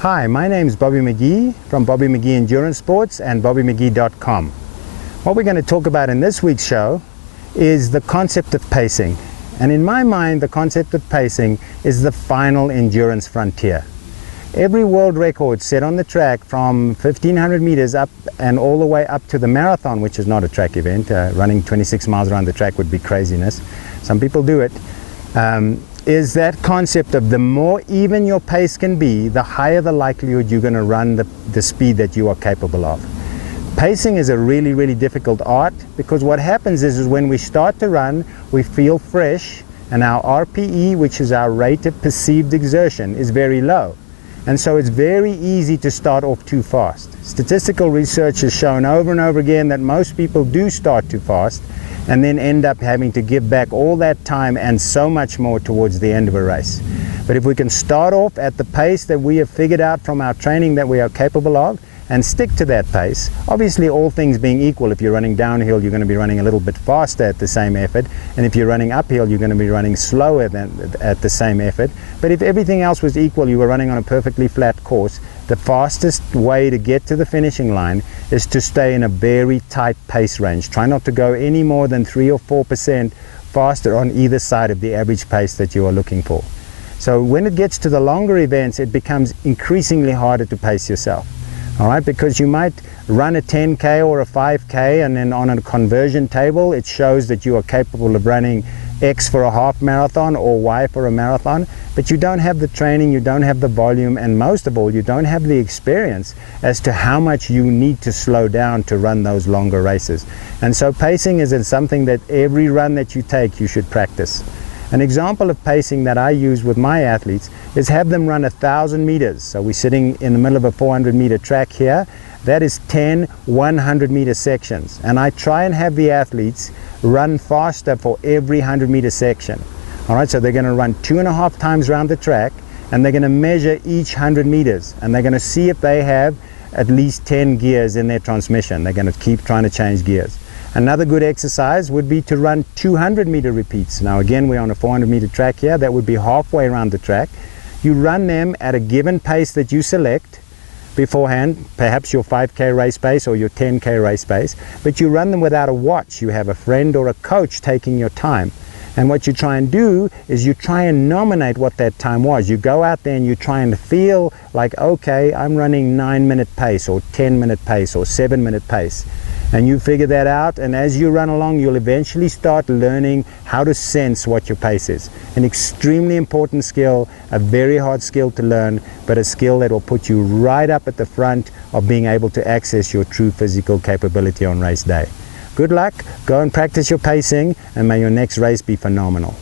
Hi, my name is Bobby McGee from Bobby McGee Endurance Sports and BobbyMcGee.com. What we're going to talk about in this week's show is the concept of pacing. And in my mind, the concept of pacing is the final endurance frontier. Every world record set on the track from 1,500 meters up and all the way up to the marathon, which is not a track event. Running 26 miles around the track would be craziness. Some people do it. Is that concept of the more even your pace can be, the higher the likelihood you're going to run the speed that you are capable of. Pacing is a really, really difficult art, because what happens is when we start to run, we feel fresh, and our R.P.E, which is our rate of perceived exertion, is very low. And so it's very easy to start off too fast. Statistical research has shown over and over again that most people do start too fast and then end up having to give back all that time and so much more towards the end of a race. But if we can start off at the pace that we have figured out from our training that we are capable of and stick to that pace, obviously all things being equal, if you're running downhill you're going to be running a little bit faster at the same effort, and if you're running uphill you're going to be running slower than at the same effort. But if everything else was equal, you were running on a perfectly flat course, the fastest way to get to the finishing line is to stay in a very tight pace range. Try not to go any more than 3 or 4% faster on either side of the average pace that you are looking for. So when it gets to the longer events, it becomes increasingly harder to pace yourself. All right, because you might run a 10K or a 5K, and then on a conversion table it shows that you are capable of running X for a half marathon or Y for a marathon, but you don't have the training, you don't have the volume, and most of all, you don't have the experience as to how much you need to slow down to run those longer races. And so pacing is something that every run that you take, you should practice. An example of pacing that I use with my athletes is have them run 1,000 meters. So we're sitting in the middle of a 400-meter track here. That is 10 100-meter sections. And I try and have the athletes run faster for every 100-meter section. All right, so they're going to run 2.5 times around the track, and they're going to measure each 100 meters. And they're going to see if they have at least 10 gears in their transmission. They're going to keep trying to change gears. Another good exercise would be to run 200-meter repeats. Now again, we're on a 400-meter track here. That would be halfway around the track. You run them at a given pace that you select beforehand, perhaps your 5K race pace or your 10K race pace, but you run them without a watch. You have a friend or a coach taking your time. And what you try and do is you try and nominate what that time was. You go out there and you try and feel like, okay, I'm running 9-minute pace or 10-minute pace or 7-minute pace. And you figure that out, and as you run along, you'll eventually start learning how to sense what your pace is. An extremely important skill, a very hard skill to learn, but a skill that will put you right up at the front of being able to access your true physical capability on race day. Good luck, go and practice your pacing, and may your next race be phenomenal.